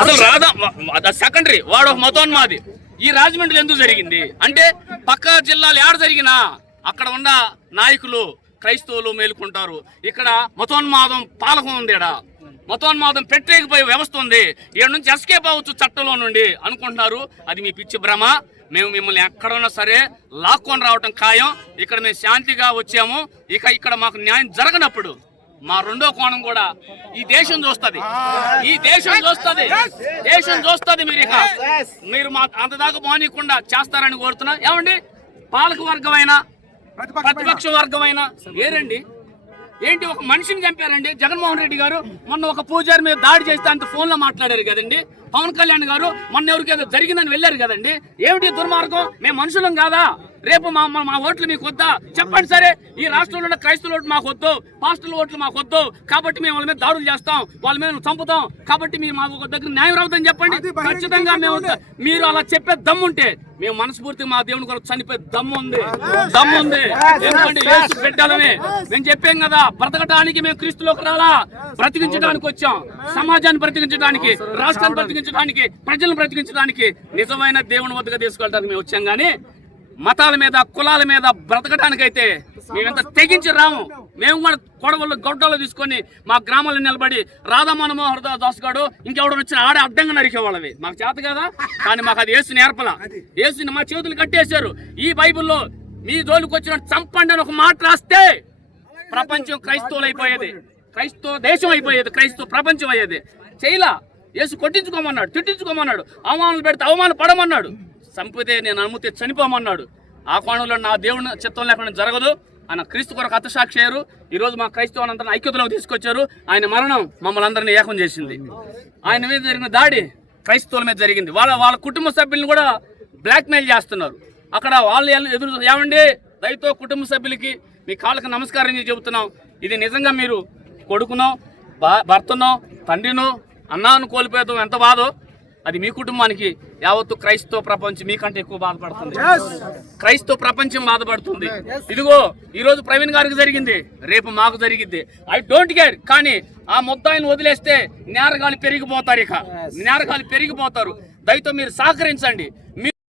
అసలు సెకండరీ వాడు ఒక మతోన్మాది. ఈ రాజమండ్రిలో ఎందుకు జరిగింది అంటే పక్క జిల్లాలు ఏడ జరిగినా అక్కడ ఉన్న నాయకులు క్రైస్తవులు మేలుకుంటారు. ఇక్కడ మతోన్మాదం పాలకం ఉంది, ఇక్కడ మతోన్మాదం పెట్టేకపోయే వ్యవస్థ ఉంది. ఇక్కడ నుంచి ఎస్కేప్ అవ్వచ్చు చట్టంలో నుండి అనుకుంటున్నారు. అది మీ పిచ్చి భ్రమ. మేము మిమ్మల్ని ఎక్కడున్నా సరే లాక్కొని రావటం ఖాయం. ఇక్కడ మేము శాంతిగా వచ్చాము. ఇక్కడ మాకు న్యాయం జరగనప్పుడు మా రెండో కోణం కూడా ఈ దేశం చూస్తుంది. ఈ దేశం చూస్తుంది, దేశం చూస్తుంది. మీరు మా అంతదాకా పోనీయకుండా చేస్తారని కోరుతున్నా. ఏమండి, పాలక వర్గమైనా ప్రతిపక్ష వర్గమైనా ఏరండి ఏంటి? ఒక మనిషిని చంపారండి జగన్మోహన్ రెడ్డి గారు. మొన్న ఒక పూజారి మీద దాడి చేస్తే అంత ఫోన్లో మాట్లాడారు కదండి. పవన్ కళ్యాణ్ గారు మొన్న ఎవరికేదో జరిగిందని వెళ్ళారు కదండి. ఏమిటి దుర్మార్గం? మేము మనుషులం కాదా? రేపు మా ఓట్లు మీకు వద్దా చెప్పండి. సరే, ఈ రాష్ట్రంలో ఉన్న క్రైస్తవుల ఓట్లు మాకు వద్దు, పాస్టర్ల ఓట్లు మాకు వద్దు కాబట్టి మేము వాళ్ళ మీద దాడులు చేస్తాం, వాళ్ళ మీద చంపుతాం కాబట్టి మీరు మా దగ్గర న్యాయం రావద్దని చెప్పండి. ఖచ్చితంగా మేము మీరు అలా చెప్పే దమ్ముంటే మేము మనస్ఫూర్తిగా మా దేవుని కొరకు చనిపోయే దమ్ము ఉంది. ఎందుకంటే యేసు బిడ్డలమే మేము చెప్పాం కదా, బ్రతకడానికి మేము క్రీస్తులోకి రాలా, బ్రతికించడానికి వచ్చాం. సమాజాన్ని బ్రతికించడానికి, రాష్ట్రాన్ని బ్రతికించడానికి, ప్రజలను బ్రతికించడానికి, నిజమైన దేవుని వద్దకు తీసుకెళ్ళడానికి మేము వచ్చాం. కానీ మతాల మీద కులాల మీద బ్రతకడానికైతే మేమెంత తెగించి రాము. మేము కూడా కొడవలు గొడ్డలు తీసుకొని మా గ్రామాల్లో నిలబడి రాధా మనోహర్ దాస్ గారు ఇంకెవడో వచ్చిన ఆడే అడ్డంగా నరికేవాళ్ళవి మాకు చేత కదా. కానీ మాకు అది యేసు నేర్పల. యేసుని మా చేతులు కట్టేశారు. ఈ బైబిల్లో మీ జోలికి వచ్చిన చంపండి అని ఒక మాట రాస్తే ప్రపంచం క్రైస్తవులు అయిపోయేది, క్రైస్తవ దేశం అయిపోయేది, క్రైస్తవ ప్రపంచం అయ్యేది. చేయలా. యేసు కొట్టించుకోమన్నాడు, తిట్టించుకోమన్నాడు, అవమానాలు పెడితే అవమానం పడమన్నాడు, చంపితే నేను అనుమతి చనిపోమన్నాడు. ఆ కోణంలో నా దేవుని చిత్తం లేకుండా జరగదు. ఆయన క్రీస్తు కొరకు హతసాక్షి అయ్యారు. ఈరోజు మా క్రైస్తవులందరినీ ఐక్యతలోకి తీసుకొచ్చారు. ఆయన మరణం మమ్మల్ని అందరినీ ఏకం చేసింది. ఆయన మీద జరిగిన దాడి క్రైస్తవుల మీద జరిగింది. వాళ్ళ కుటుంబ సభ్యులను కూడా బ్లాక్మెయిల్ చేస్తున్నారు. అక్కడ వాళ్ళు ఎదురు ఏమండి దయతో కుటుంబ సభ్యులకి మీ కాళ్ళకి నమస్కారం చేసి చెబుతున్నాం. ఇది నిజంగా మీరు కొడుకునో భర్తనో తండ్రినో అన్నాను కోల్పోతాం ఎంత బాధో అది మీ కుటుంబానికి యావత్తు క్రైస్తవ ప్రపంచం మీకంటే ఎక్కువ బాధపడుతుంది. క్రైస్తవ ప్రపంచం బాధపడుతుంది. ఇదిగో ఈరోజు ప్రవీణ్ గారికి జరిగింది, రేపు మాకు జరిగింది. I don't care. కానీ ఆ ముద్దాయిని వదిలేస్తే నేరగాలు పెరిగిపోతారు. నేరగాలు పెరిగిపోతారు. దయతో మీరు సహకరించండి.